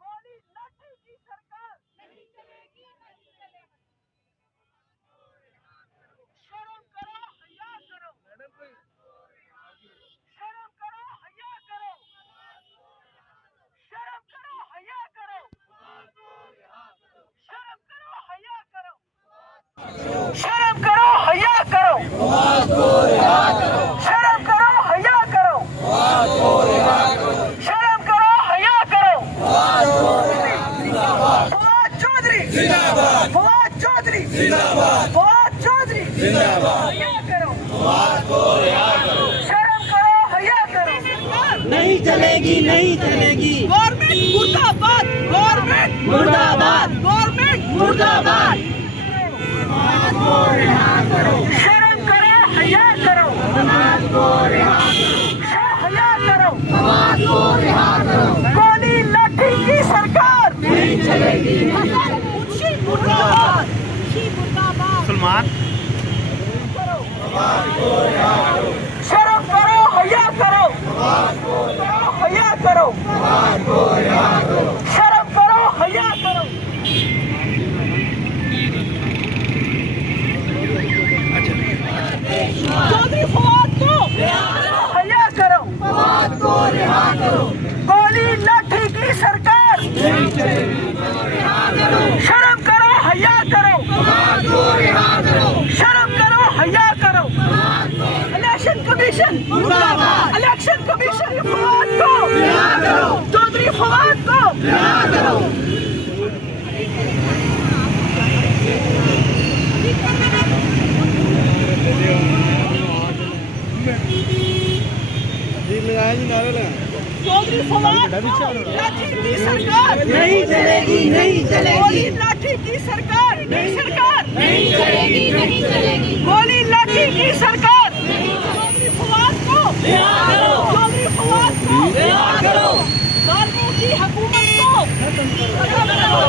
गोली लाठी की सरकार नहीं चलेगी, नहीं चलेगी। शर्म करो, हया करो, शर्म करो, हया करो, शर्म करो, हया करो, शर्म करो, हया करो, शर्म करो, हया करो, शर्म करो, हया करो, शर्म करो, हया करो। फवाद चौधरी जिंदाबाद, फवाद चौधरी जिंदाबाद, फवाद चौधरी जिंदाबाद। हया करो, शर्म करो, हया करो। नहीं चलेगी, नहीं चलेगी। गवर्नमेंट मुर्दाबाद, गवर्नमेंट मुर्दाबाद, गवर्नमेंट मुर्दाबाद। शर्म करो, हया करो, हया करो, गोली लाठी की सरकार नहीं चलेगी। मुंशी मुर्दाबाद, मुंशी मुर्दाबाद। सलमान शर्म करो, हया करो, हया करो, शर्म करो, हया करो। चौधरी फवाद को हया करो, गोली लाठी की सरकार शर्म करो, हया करो, शर्म करो, हया करो। इलेक्शन कमीशन मुर्दाबाद, इलेक्शन कमीशन फवाद को चौधरी फवाद को चौधरी फवाद लाठी की सरकार नहीं चलेगी, नहीं चलेगी। गोली लाठी की सरकार नहीं, सरकार नहीं चलेगी, नहीं चलेगी। गोली लाठी की सरकार चौधरी फवाद को चौधरी फवाद को जालिमों की हुकूमत को खत्म करो।